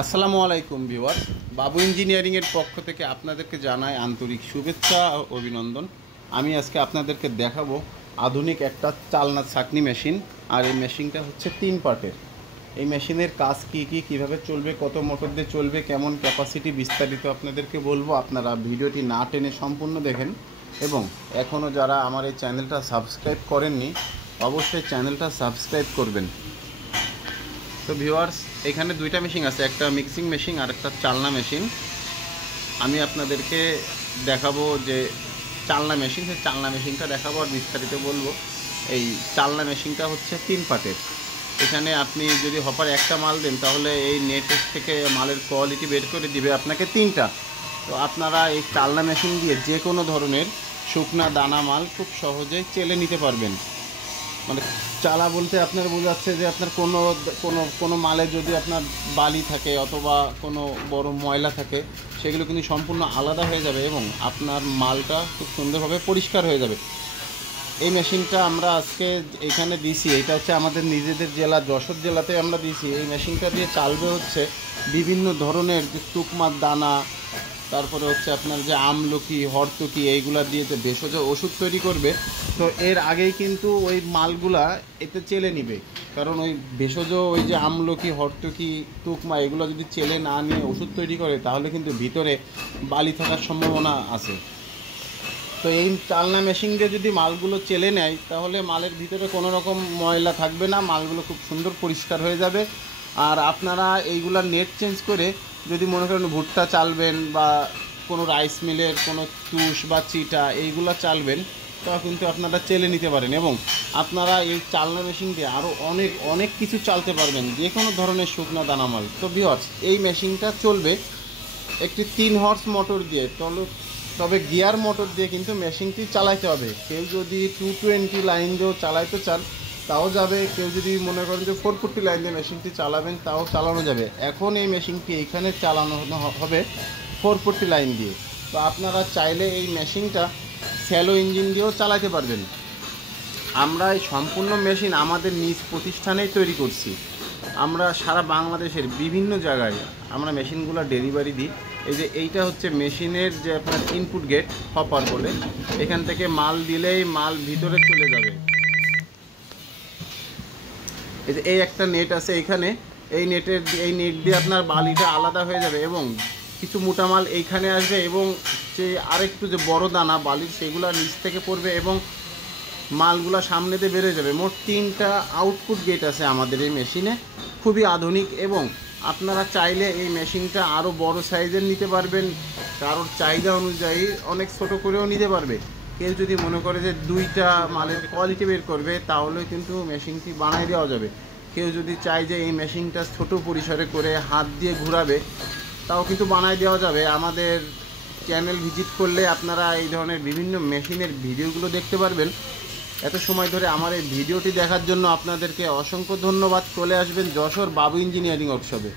আসসালামু আলাইকুম ভিউয়ার্স, বাবু ইঞ্জিনিয়ারিংয়ের পক্ষ থেকে আপনাদেরকে জানাই আন্তরিক শুভেচ্ছা ও অভিনন্দন। আমি আজকে আপনাদেরকে দেখাবো আধুনিক একটা চালনা ছাঁকনি মেশিন। আর এই মেশিনটা হচ্ছে 3 পার্টের। এই মেশিনের কাজ কীভাবে চলবে, কত মোটর দিয়ে চলবে, কেমন ক্যাপাসিটি, বিস্তারিত আপনাদেরকে বলবো। আপনারা ভিডিওটি না টেনে সম্পূর্ণ দেখেন এবং এখনও যারা আমার এই চ্যানেলটা সাবস্ক্রাইব করেননি অবশ্যই চ্যানেলটা সাবস্ক্রাইব করবেন। তো ভিউয়ার্স, এখানে দুইটা মেশিন আছে, একটা মিক্সিং মেশিন আর একটা চালনা মেশিন। আমি আপনাদেরকে দেখাবো যে চালনা মেশিন, সেই চালনা মেশিনটা দেখাবো আর বিস্তারিত বলবো। এই চালনা মেশিনটা হচ্ছে 3 পার্টের। এখানে আপনি যদি হপার একটা মাল দেন তাহলে এই নেটের থেকে মালের কোয়ালিটি বের করে দিবে আপনাকে 3টা। তো আপনারা এই চালনা মেশিন দিয়ে যে কোনো ধরনের শুকনা দানা মাল খুব সহজেই চেলে নিতে পারবেন। মানে চালা বলতে আপনার বোঝাচ্ছে যে আপনার কোনো কোনো কোনো মালে যদি আপনার বালি থাকে অথবা কোনো বড় ময়লা থাকে, সেগুলো কিন্তু সম্পূর্ণ আলাদা হয়ে যাবে এবং আপনার মালটা খুব সুন্দরভাবে পরিষ্কার হয়ে যাবে। এই মেশিনটা আমরা আজকে এখানে দিছি, এটা হচ্ছে আমাদের নিজেদের জেলা যশোর জেলাতে আমরা দিছি। এই মেশিনটা দিয়ে চালবে হচ্ছে বিভিন্ন ধরনের যে তুকমার দানা, তারপরে হচ্ছে আপনার যে আমলকি, হরতকি, এইগুলা দিয়ে যে ভেষজ ওষুধ তৈরি করবে। তো এর আগেই কিন্তু ওই মালগুলা এতে চেলে নিবে, কারণ ওই ভেষজ ওই যে আমলকি, হরতকি, তুকমা এগুলো যদি চেলে না নিয়ে ওষুধ তৈরি করে তাহলে কিন্তু ভিতরে বালি থাকার সম্ভাবনা আছে। তো এই চালনা মেশিন দিয়ে যদি মালগুলো চেলে নেয় তাহলে মালের ভিতরে কোনো রকম ময়লা থাকবে না, মালগুলো খুব সুন্দর পরিষ্কার হয়ে যাবে। আর আপনারা এইগুলা নেট চেঞ্জ করে যদি মনে করেন ভুট্টা চালবেন বা কোনো রাইস মিলের কোনো তুষ বা চিটা এইগুলা চালবেন, তা কিন্তু আপনারা চেলে নিতে পারেন এবং আপনারা এই চালনা মেশিন দিয়ে আরও অনেক অনেক কিছু চালতে পারবেন, যে কোনো ধরনের শুকনা দানামাল। তো ভিউয়ার্স, এই মেশিনটা চলবে একটি 3 হর্স মোটর দিয়ে। তবে গিয়ার মোটর দিয়ে কিন্তু মেশিনটি চালাইতে হবে। কেউ যদি 220 লাইন দিয়েও চালাইতে চান তাও যাবে, কেউ যদি মনে করেন যে 440 লাইন দিয়ে মেশিনটি চালাবেন তাও চালানো যাবে। এখন এই মেশিনটি এখানে চালানো হবে 440 লাইন দিয়ে। তো আপনারা চাইলে এই মেশিনটা স্যালো ইঞ্জিন দিয়েও চালাতে পারবেন। আমরা এই সম্পূর্ণ মেশিন আমাদের নিজ প্রতিষ্ঠানেই তৈরি করছি। আমরা সারা বাংলাদেশের বিভিন্ন জায়গায় আমরা মেশিনগুলো ডেলিভারি দিই। এই যে এইটা হচ্ছে মেশিনের যে আপনার ইনপুট গেট, হপার বলে, এখান থেকে মাল দিলেই মাল ভিতরে চলে যাবে। এই যে এই একটা নেট আছে এখানে, এই নেট দিয়ে আপনার বালিটা আলাদা হয়ে যাবে এবং কিছু মোটা মাল এইখানে আসবে এবং যে আরেকটু যে বড় দানা বালির সেগুলো নিচ থেকে পড়বে এবং মালগুলো সামনে দিয়ে বেরোয় যাবে। মোট 3টা আউটপুট গেট আছে আমাদের এই মেশিনে, খুবই আধুনিক। এবং আপনারা চাইলে এই মেশিনটা আরও বড় সাইজের নিতে পারবেন, কারোর চাহিদা অনুযায়ী অনেক ছোট করেও নিতে পারবে। কেউ যদি মনে করে যে 2টা মালের কোয়ালিটি বের করবে তাহলে কিন্তু মেশিনটি বানাই দেওয়া যাবে। কেউ যদি চায় যে এই মেশিনটা ছোট পরিসরে করে হাত দিয়ে ঘোরাবে তাও কিন্তু বানাই দেওয়া যাবে। আমাদের চ্যানেল ভিজিট করলে আপনারা এই ধরনের বিভিন্ন মেশিনের ভিডিওগুলো দেখতে পারবেন। এত সময় ধরে আমার এই ভিডিওটি দেখার জন্য আপনাদেরকে অসংখ্য ধন্যবাদ। চলে আসবেন যশোর বাবু ইঞ্জিনিয়ারিং ওয়ার্কশপে।